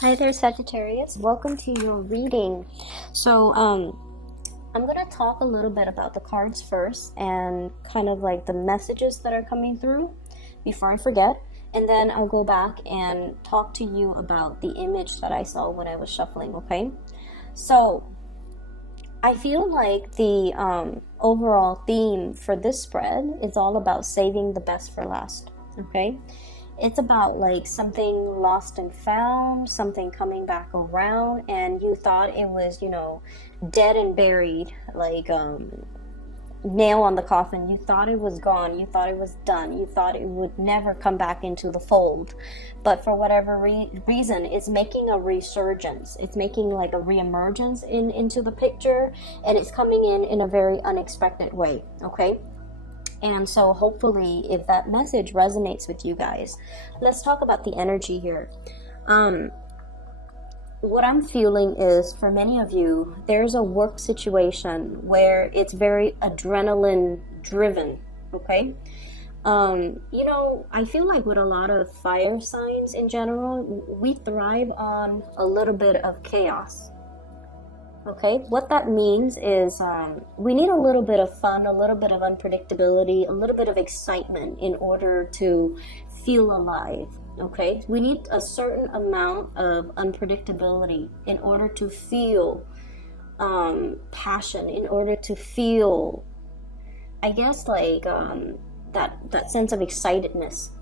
Hi there, Sagittarius. Welcome to your reading. So, I'm going to talk a little bit about the cards first and kind of like the messages that are coming through before I forget. And then I'll go back and talk to you about the image that I saw when I was shuffling, okay? So, I feel like the overall theme for this spread is all about saving the best for last, okay? It's about like something lost and found, something coming back around, and you thought it was, dead and buried, like nail on the coffin. You thought it was gone. You thought it was done. You thought it would never come back into the fold. But for whatever reason, it's making a resurgence. It's making like a reemergence into the picture, and it's coming in a very unexpected way, okay? And so hopefully if that message resonates with you guys, let's talk about the energy here. What I'm feeling is for many of you, there's a work situation where it's very adrenaline driven, okay? I feel like with a lot of fire signs in general, we thrive on a little bit of chaos. Okay, what that means is we need a little bit of fun, a little bit of unpredictability, a little bit of excitement in order to feel alive. Okay, we need a certain amount of unpredictability in order to feel passion, in order to feel, I guess, like that sense of excitedness.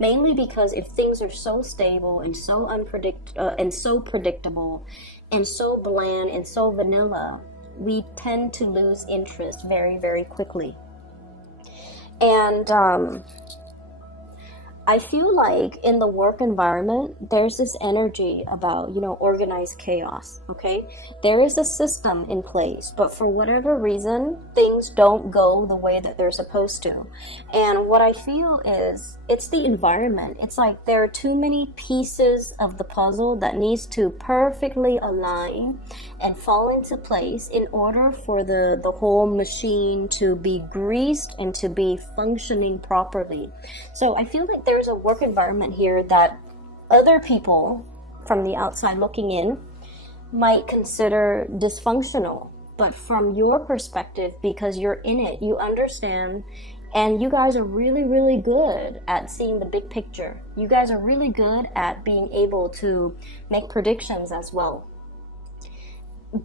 Mainly because if things are so stable and so and so predictable and so bland and so vanilla, we tend to lose interest very, very quickly. And I feel like in the work environment, there's this energy about, organized chaos, okay? There is a system in place, but for whatever reason, things don't go the way that they're supposed to. And what I feel is, it's the environment. It's like there are too many pieces of the puzzle that needs to perfectly align and fall into place in order for the whole machine to be greased and to be functioning properly. So I feel like there's a work environment here that other people from the outside looking in might consider dysfunctional, but from your perspective, because you're in it, you understand, and you guys are really, really good at seeing the big picture. You guys are really good at being able to make predictions as well.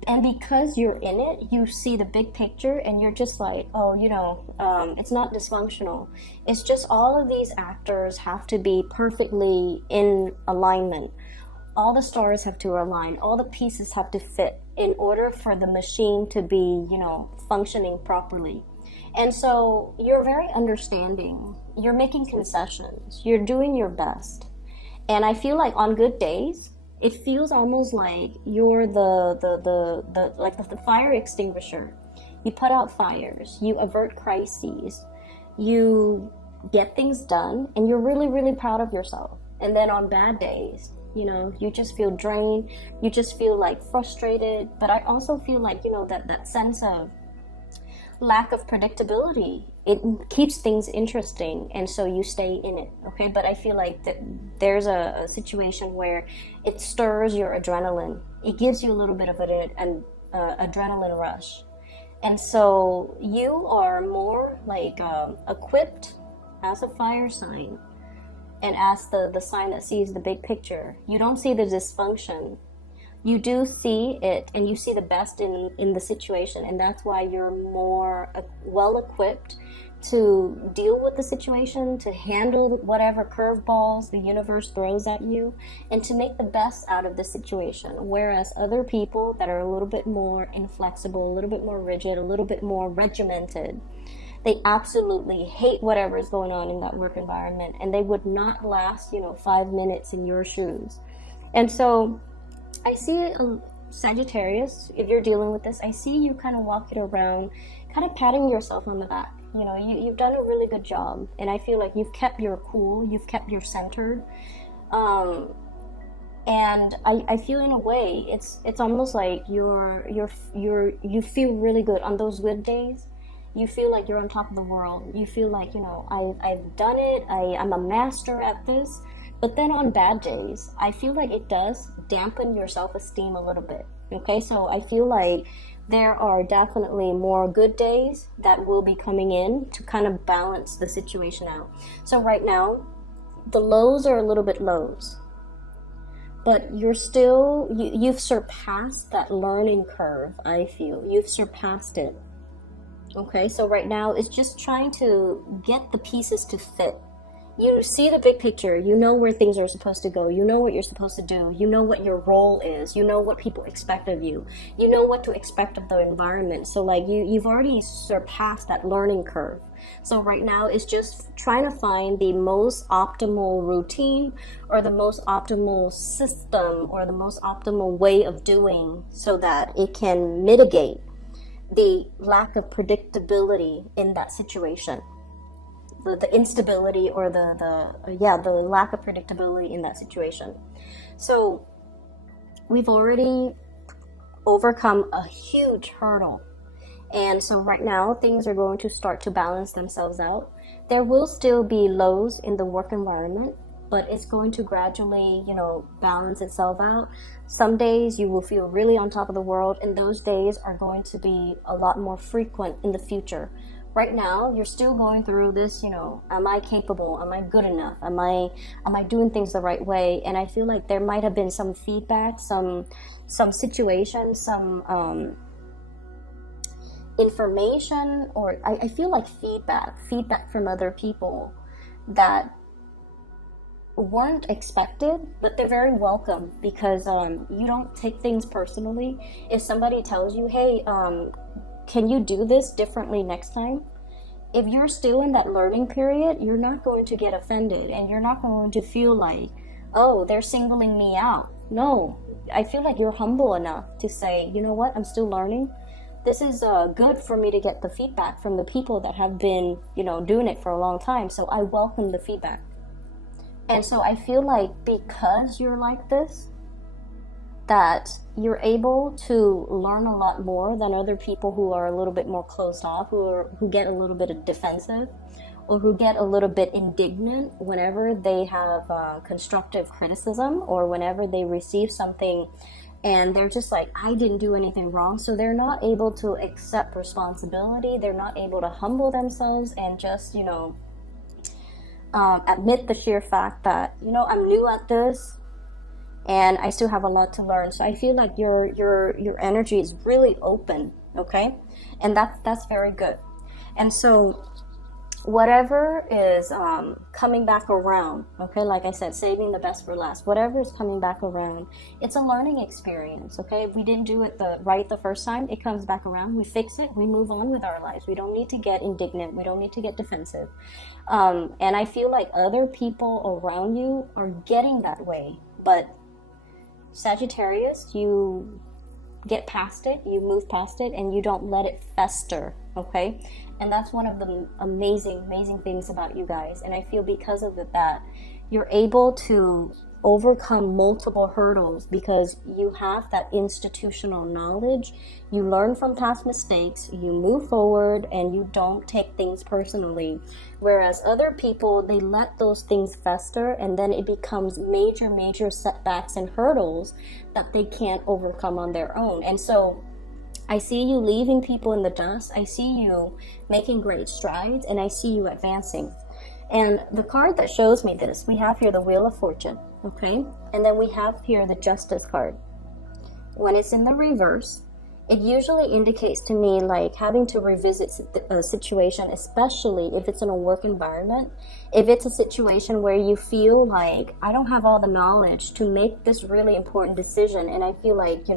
And because you're in it, you see the big picture and you're just like, oh, it's not dysfunctional. It's just all of these actors have to be perfectly in alignment. All the stars have to align. All the pieces have to fit in order for the machine to be, functioning properly. And so you're very understanding. You're making concessions. You're doing your best. And I feel like on good days, it feels almost like you're the fire extinguisher. You put out fires, you avert crises, you get things done, and you're really, really proud of yourself. And then on bad days, you just feel drained, you just feel like frustrated. But I also feel like, that sense of lack of predictability, it keeps things interesting, and so you stay in it, okay? But I feel like that there's a situation where it stirs your adrenaline. It gives you a little bit of an adrenaline rush, and so you are more like equipped as a fire sign and as the sign that sees the big picture. You don't see the dysfunction. You do see it, and you see the best in the situation, and that's why you're more well equipped to deal with the situation, to handle whatever curveballs the universe throws at you, and to make the best out of the situation. Whereas other people that are a little bit more inflexible, a little bit more rigid, a little bit more regimented, they absolutely hate whatever is going on in that work environment, and they would not last, 5 minutes in your shoes. And so I see Sagittarius, if you're dealing with this, I see you kind of walking around, kind of patting yourself on the back. You've done a really good job, and I feel like you've kept your cool, you've kept your centered, and I feel in a way it's almost like you feel really good on those good days. You feel like you're on top of the world. You feel like I've done it. I'm a master at this. But then on bad days, I feel like it does dampen your self-esteem a little bit. Okay, so I feel like there are definitely more good days that will be coming in to kind of balance the situation out. So right now, the lows are a little bit lows, but you've surpassed that learning curve. I feel you've surpassed it. Okay, so right now it's just trying to get the pieces to fit. You see the big picture, you know where things are supposed to go, you know what you're supposed to do, you know what your role is, you know what people expect of you, you know what to expect of the environment. So like you've already surpassed that learning curve. So right now it's just trying to find the most optimal routine or the most optimal system or the most optimal way of doing so that it can mitigate the lack of predictability in that situation. The instability or the lack of predictability in that situation. So we've already overcome a huge hurdle, and so right now things are going to start to balance themselves out. There will still be lows in the work environment, but it's going to gradually, balance itself out. Some days you will feel really on top of the world, and those days are going to be a lot more frequent in the future. Right now, you're still going through this, am I capable? Am I good enough? Am I doing things the right way? And I feel like there might have been some feedback, some situation, some information, or I feel like feedback from other people that weren't expected, but they're very welcome, because you don't take things personally. If somebody tells you, hey, can you do this differently next time? If you're still in that learning period, you're not going to get offended, and you're not going to feel like, oh, they're singling me out. No, I feel like you're humble enough to say, you know what, I'm still learning. This is good for me to get the feedback from the people that have been, doing it for a long time. So I welcome the feedback. And so I feel like because you're like this, that you're able to learn a lot more than other people who are a little bit more closed off, who get a little bit defensive, or who get a little bit indignant whenever they have constructive criticism, or whenever they receive something and they're just like, I didn't do anything wrong. So they're not able to accept responsibility. They're not able to humble themselves and just, admit the sheer fact that, I'm new at this, and I still have a lot to learn. So I feel like your energy is really open, okay? And that's very good. And so whatever is coming back around, okay, like I said, saving the best for last, whatever is coming back around, it's a learning experience, okay? If we didn't do it right the first time, it comes back around, we fix it, we move on with our lives. We don't need to get indignant, we don't need to get defensive. And I feel like other people around you are getting that way, but Sagittarius, you get past it, you move past it, and you don't let it fester, okay? And that's one of the amazing things about you guys. And I feel because of that you're able to overcome multiple hurdles because you have that institutional knowledge. You learn from past mistakes, you move forward, and you don't take things personally. Whereas other people, they let those things fester, and then it becomes major setbacks and hurdles that they can't overcome on their own. And so I see you leaving people in the dust. I see you making great strides, and I see you advancing. And the card that shows me this, we have here the Wheel of Fortune, okay? And then we have here the Justice card. When it's in the reverse, it usually indicates to me like having to revisit a situation, especially if it's in a work environment. If it's a situation where you feel like, I don't have all the knowledge to make this really important decision, and I feel like,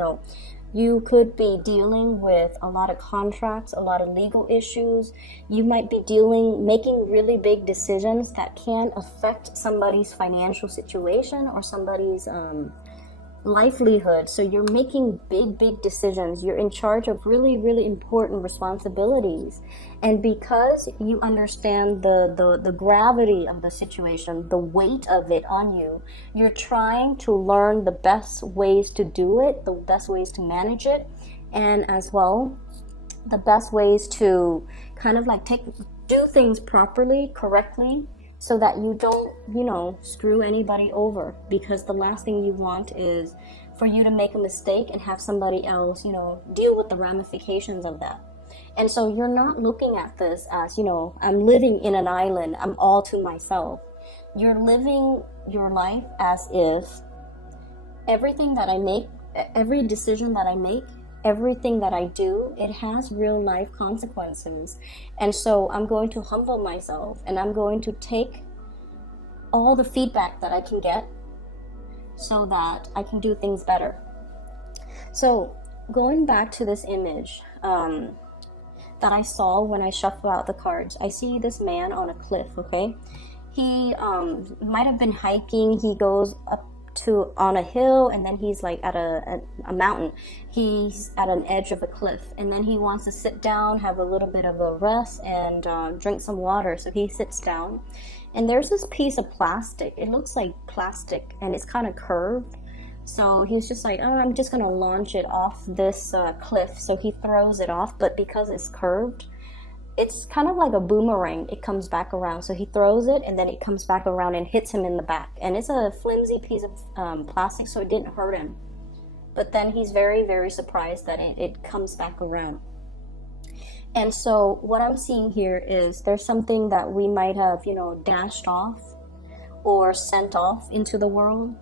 you could be dealing with a lot of contracts, a lot of legal issues. You might be making really big decisions that can affect somebody's financial situation or somebody's livelihood. So you're making big decisions. You're in charge of really important responsibilities. And because you understand the gravity of the situation, the weight of it on you, you're trying to learn the best ways to do it, the best ways to manage it, and as well, the best ways to kind of like do things properly, correctly, so that you don't, screw anybody over, because the last thing you want is for you to make a mistake and have somebody else, deal with the ramifications of that. And so you're not looking at this as, I'm living in an island, I'm all to myself. You're living your life as if everything that I make, every decision that I make, everything that I do, it has real life consequences. And so I'm going to humble myself, and I'm going to take all the feedback that I can get so that I can do things better. So going back to this image that I saw when I shuffled out the cards, I see this man on a cliff, okay? He might have been hiking. He goes up on a hill, and then he's like at a mountain. He's at an edge of a cliff, and then he wants to sit down, have a little bit of a rest, and drink some water. So he sits down, and there's this piece of plastic. It looks like plastic, and it's kind of curved. So he's just like, oh, I'm just gonna launch it off this cliff. So he throws it off, but because it's curved, it's kind of like a boomerang. It comes back around. So he throws it, and then it comes back around and hits him in the back. And it's a flimsy piece of plastic, so it didn't hurt him. But then he's very, very surprised that it comes back around. And so what I'm seeing here is there's something that we might have, dashed off or sent off into the world.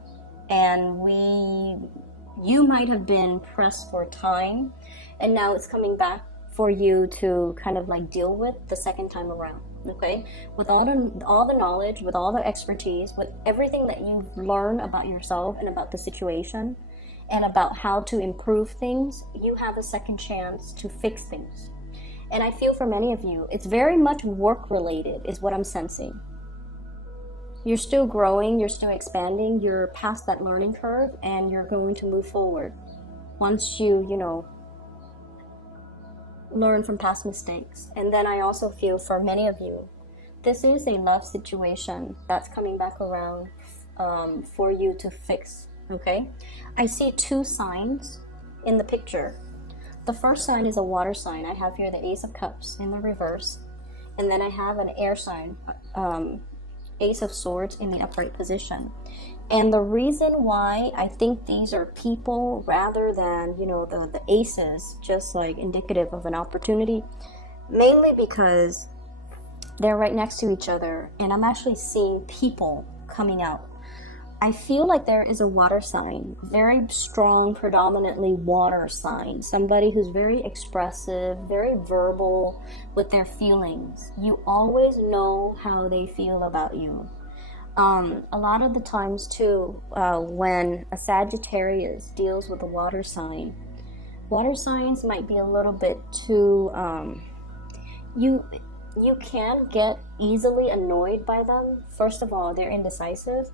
And you might have been pressed for time, and now it's coming back for you to kind of like deal with the second time around, okay? With all the knowledge, with all the expertise, with everything that you've learned about yourself and about the situation and about how to improve things, you have a second chance to fix things. And I feel for many of you, it's very much work related is what I'm sensing. You're still growing, you're still expanding, you're past that learning curve, and you're going to move forward once you, learn from past mistakes. And then I also feel for many of you, this is a love situation that's coming back around for you to fix, okay? I see two signs in the picture. The first sign is a water sign. I have here the Ace of Cups in the reverse, and then I have an air sign, Ace of Swords in the upright position. And the reason why I think these are people rather than, the aces, just like indicative of an opportunity, mainly because they're right next to each other, and I'm actually seeing people coming out. I feel like there is a water sign, very strong, predominantly water sign, somebody who's very expressive, very verbal with their feelings. You always know how they feel about you. A lot of the times too, when a Sagittarius deals with a water signs might be a little bit too, you can get easily annoyed by them. First of all, they're indecisive.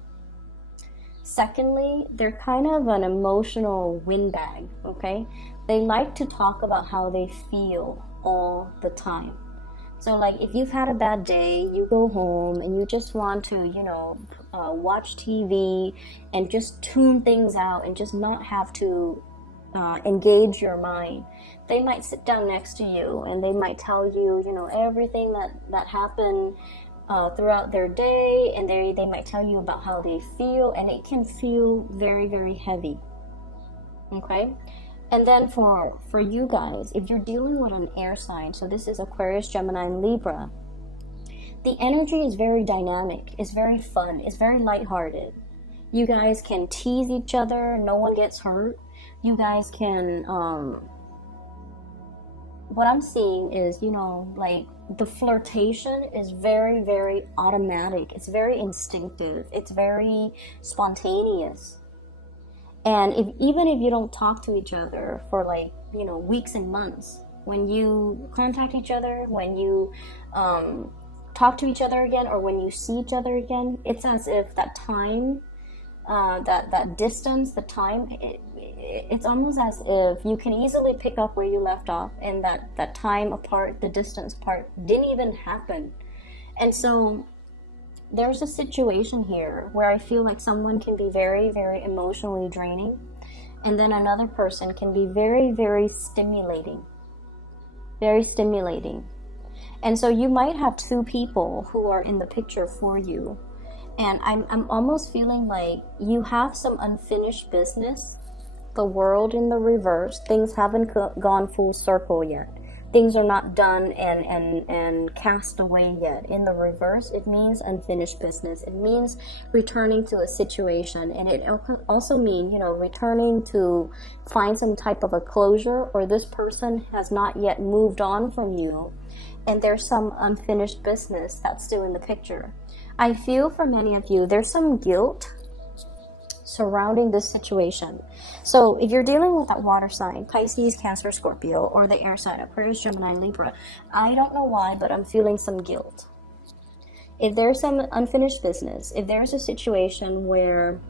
Secondly, they're kind of an emotional windbag, okay? They like to talk about how they feel all the time. So like if you've had a bad day, you go home and you just want to, watch TV and just tune things out and just not have to engage your mind. They might sit down next to you and they might tell you, everything that happened throughout their day, and they might tell you about how they feel, and it can feel very, very heavy, okay? And then for you guys, if you're dealing with an air sign, so this is Aquarius, Gemini, and Libra, the energy is very dynamic, it's very fun, it's very lighthearted. You guys can tease each other, no one gets hurt. You guys can, what I'm seeing is, like the flirtation is very, very automatic. It's very instinctive. It's very spontaneous. And even if you don't talk to each other for like, weeks and months, when you contact each other, when you talk to each other again, or when you see each other again, it's as if that time, that distance, the time, it's almost as if you can easily pick up where you left off, and that time apart, the distance part didn't even happen. And so there's a situation here where I feel like someone can be very, very emotionally draining, and then another person can be very, very stimulating. Very stimulating. And so you might have two people who are in the picture for you. And I'm almost feeling like you have some unfinished business. The world in the reverse. Things haven't gone full circle yet. Things are not done and cast away yet. In the reverse, it means unfinished business. It means returning to a situation. And it also means, returning to find some type of a closure, or this person has not yet moved on from you. And there's some unfinished business that's still in the picture. I feel for many of you, there's some guilt surrounding this situation. So if you're dealing with that water sign, Pisces, Cancer, Scorpio, or the air sign, Aquarius, Gemini, Libra, I don't know why, but I'm feeling some guilt. If there's some unfinished business, if there's a situation where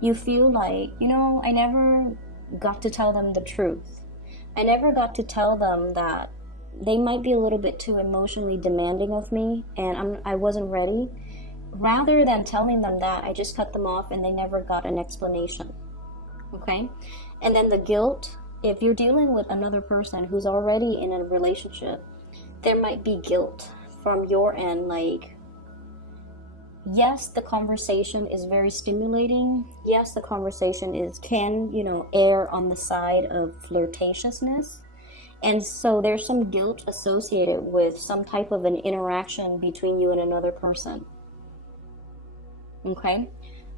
you feel like, I never got to tell them the truth. I never got to tell them that they might be a little bit too emotionally demanding of me, and I wasn't ready. Rather than telling them that, I just cut them off and they never got an explanation. Okay? And then the guilt, if you're dealing with another person who's already in a relationship, there might be guilt from your end. Like, yes, the conversation is very stimulating. Yes, the conversation can err on the side of flirtatiousness. And so there's some guilt associated with some type of an interaction between you and another person. Okay?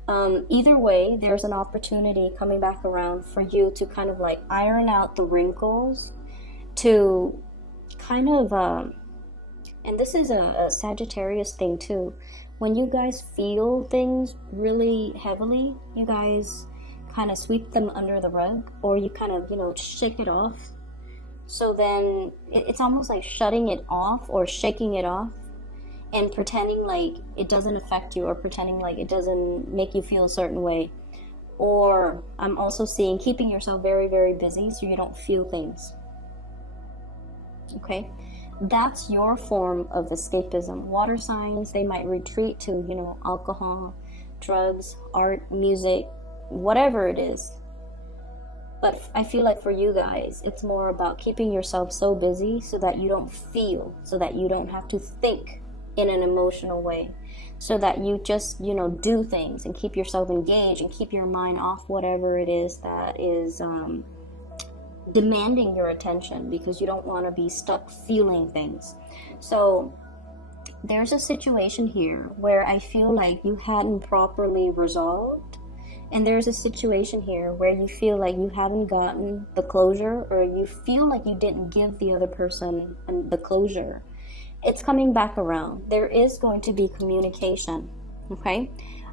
Either way, there's an opportunity coming back around for you to kind of like iron out the wrinkles, to kind of, and this is a Sagittarius thing too. When you guys feel things really heavily, you guys kind of sweep them under the rug, or you kind of, shake it off. So then it's almost like shutting it off or shaking it off, and pretending like it doesn't affect you, or pretending like it doesn't make you feel a certain way. Or I'm also seeing keeping yourself very, very busy so you don't feel things. Okay? That's your form of escapism. Water signs, they might retreat to, alcohol, drugs, art, music, whatever it is. But I feel like for you guys, it's more about keeping yourself so busy so that you don't feel, so that you don't have to think in an emotional way, so that you just do things and keep yourself engaged and keep your mind off whatever it is that is demanding your attention, because you don't want to be stuck feeling things. So there's a situation here where I feel like you hadn't properly resolved, and there's a situation here where you feel like you haven't gotten the closure, or you feel like you didn't give the other person the closure. It's coming back around. There is going to be communication, okay?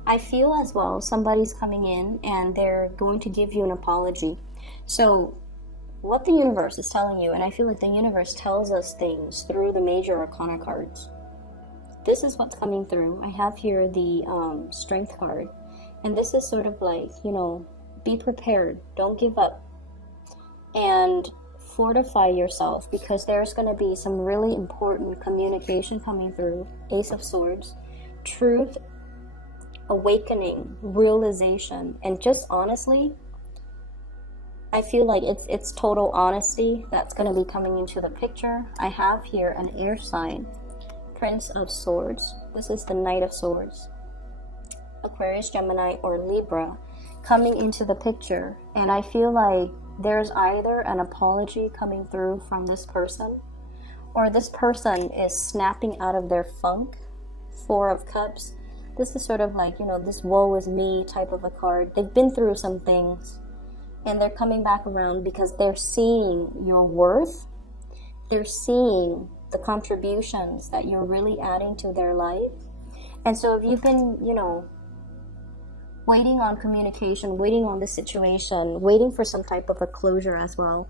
I feel as well somebody's coming in and they're going to give you an apology. So what the universe is telling you, and I feel like the universe tells us things through the major arcana cards. This is what's coming through. I have here the strength card. And this is sort of like, be prepared. Don't give up. And fortify yourself, because there's going to be some really important communication coming through. Ace of Swords, truth, awakening, realization, and just honestly, I feel like it's total honesty that's going to be coming into the picture. I have here an air sign, Prince of Swords. This is the Knight of Swords. Aquarius, Gemini, or Libra coming into the picture, and I feel like there's either an apology coming through from this person, or this person is snapping out of their funk. Four of Cups. This is sort of like, this woe is me type of a card. They've been through some things, and they're coming back around because they're seeing your worth. They're seeing the contributions that you're really adding to their life. And so if you've been, waiting on communication, waiting on the situation, waiting for some type of a closure as well,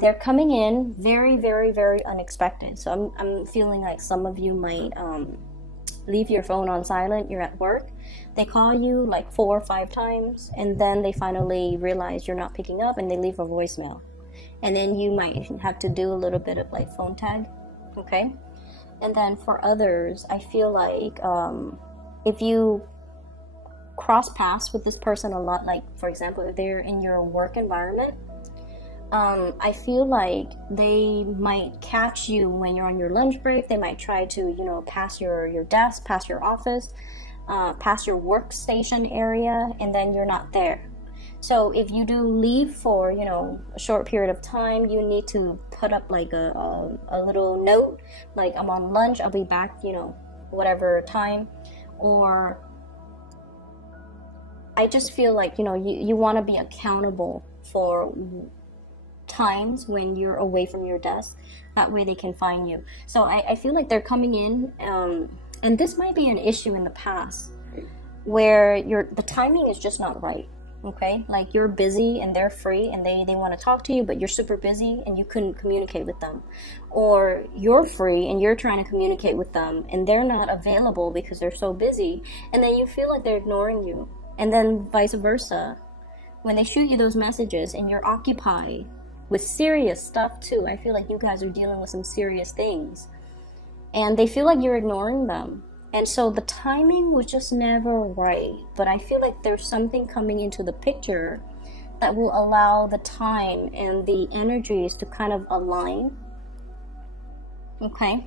they're coming in very, very, very unexpected. So I'm feeling like some of you might leave your phone on silent. You're at work. They call you like 4 or 5 times, and then they finally realize you're not picking up, and they leave a voicemail. And then you might have to do a little bit of like phone tag. Okay? And then for others, I feel like if you cross paths with this person a lot, like for example, if they're in your work environment, I feel like they might catch you when you're on your lunch break. They might try to, you know, pass your desk, pass your office, pass your workstation area, and then you're not there. So if you do leave for, you know, a short period of time, you need to put up like a little note, like I'm on lunch, I'll be back, you know, whatever time. Or I just feel like, you know, you want to be accountable for times when you're away from your desk. That way they can find you. So I feel like they're coming in, and this might be an issue in the past where the timing is just not right. Okay, like you're busy and they're free and they want to talk to you, but you're super busy and you couldn't communicate with them. Or you're free and you're trying to communicate with them and they're not available because they're so busy, and then you feel like they're ignoring you. And then vice versa, when they shoot you those messages and you're occupied with serious stuff too. I feel like you guys are dealing with some serious things and they feel like you're ignoring them. And so the timing was just never right. But I feel like there's something coming into the picture that will allow the time and the energies to kind of align. Okay?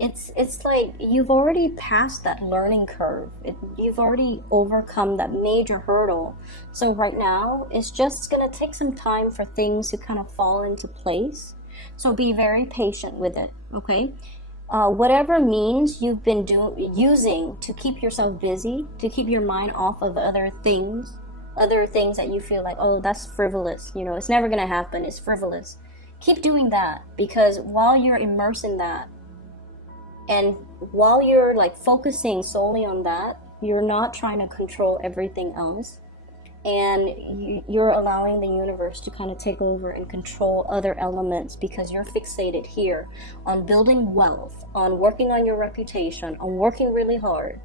It's like you've already passed that learning curve. You've already overcome that major hurdle. So right now, it's just going to take some time for things to kind of fall into place. So be very patient with it, okay? Whatever means you've been using to keep yourself busy, to keep your mind off of other things that you feel like, oh, that's frivolous, you know, it's never going to happen, it's frivolous. Keep doing that, because while you're immersed in that, and while you're like focusing solely on that, you're not trying to control everything else. And you're allowing the universe to kind of take over and control other elements, because you're fixated here on building wealth, on working on your reputation, on working really hard,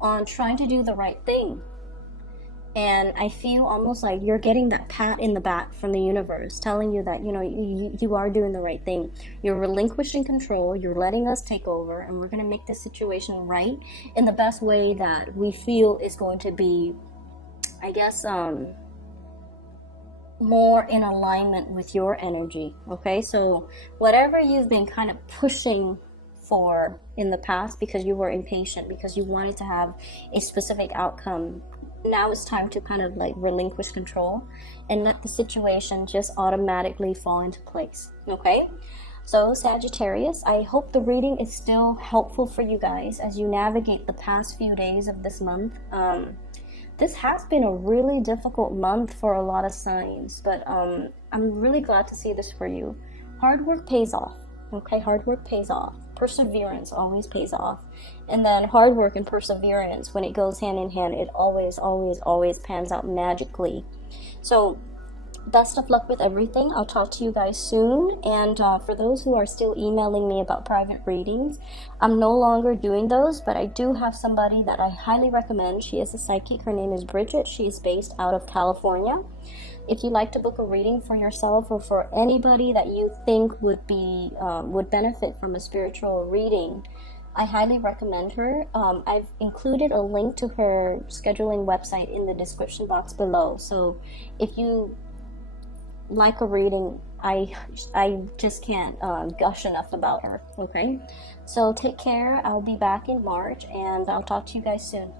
on trying to do the right thing. And I feel almost like you're getting that pat in the back from the universe telling you that, you know, you are doing the right thing. You're relinquishing control, you're letting us take over, and we're going to make this situation right in the best way that we feel is going to be, I guess, more in alignment with your energy. Okay, so whatever you've been kind of pushing for in the past because you were impatient, because you wanted to have a specific outcome, now it's time to kind of like relinquish control and let the situation just automatically fall into place. Okay, so Sagittarius, I hope the reading is still helpful for you guys as you navigate the past few days of this month. This has been a really difficult month for a lot of signs, but I'm really glad to see this for you. Hard work pays off, okay? Hard work pays off. Perseverance always pays off. And then hard work and perseverance, when it goes hand in hand, it always, always, always pans out magically. So best of luck with everything. I'll talk to you guys soon. And for those who are still emailing me about private readings, I'm no longer doing those, but I do have somebody that I highly recommend. She is a psychic. Her name is Bridget. She is based out of California. If you'd like to book a reading for yourself or for anybody that you think would benefit from a spiritual reading, I highly recommend her. I've included a link to her scheduling website in the description box below. So if you like a reading, I just can't gush enough about her. Okay, so take care. I'll be back in March, and I'll talk to you guys soon.